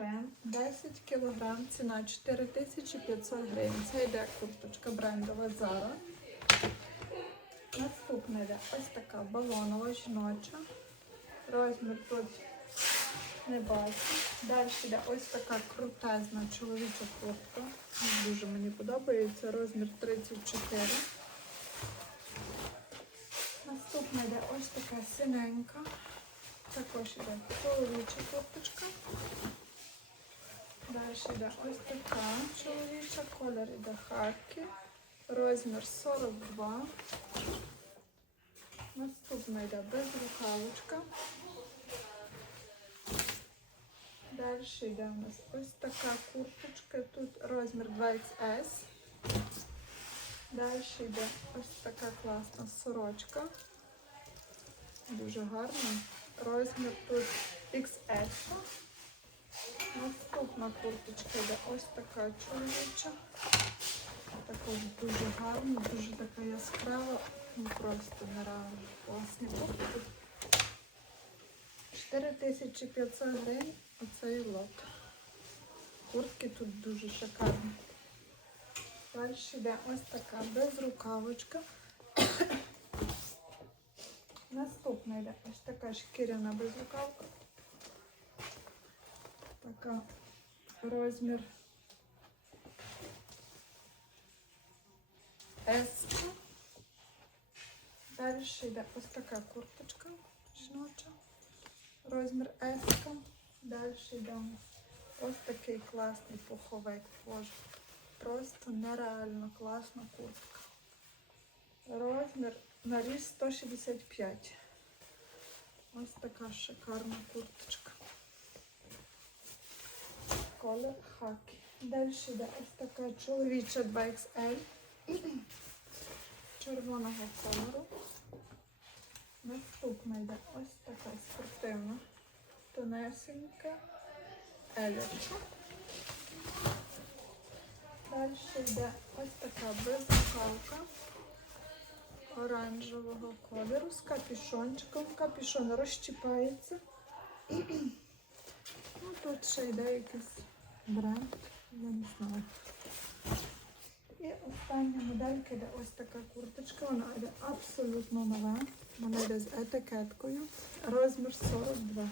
крем 10 кг, ціна 4500 гривень. Це йде курточка брендова Zara. Наступна йде ось така балонова жіноча. Розмір тут не бачу. Далі йде ось така крутезна чоловіча куртка. Дуже мені подобається. Розмір 34. Наступна йде ось така синенька. Також йде чоловіча курточка. Йде ось така чоловіча, колір йде хакі. Розмір 42. Наступна йде безрукавочка. Далі йде у нас ось така курточка. Тут розмір 2XS. Далі йде ось така класна сорочка. Дуже гарна. Розмір тут XS. Наступна курточка йде ось така чоловіча. Також дуже гарна, дуже така яскрава. Ну просто нереально класні куртки. 4500 гривень оцей лот. Куртки тут дуже шикарні. Далі йде ось така безрукавочка. Наступна йде ось така шкіряна безрукавка. Така розмір S. Далі йде ось така курточка жіноча. Розмір S. Далі йде ось такий класний пуховик Боже. Просто нереально класна куртка. Розмір на ріст 165. Ось така шикарна курточка. Колір хакі. Далі йде ось така чоловіча 2XL червоного кольору. Наступна йде ось така спортивна, тонесенька елечка. Далі йде ось така безрукавка оранжевого кольору з капюшончиком. Капюшон розчіпається. Ну, тут ще йде якийсь бренд, я не знаю. І остання моделька йде ось така курточка. Вона йде абсолютно нова. Вона йде з етикеткою. Розмір 42. Ось така.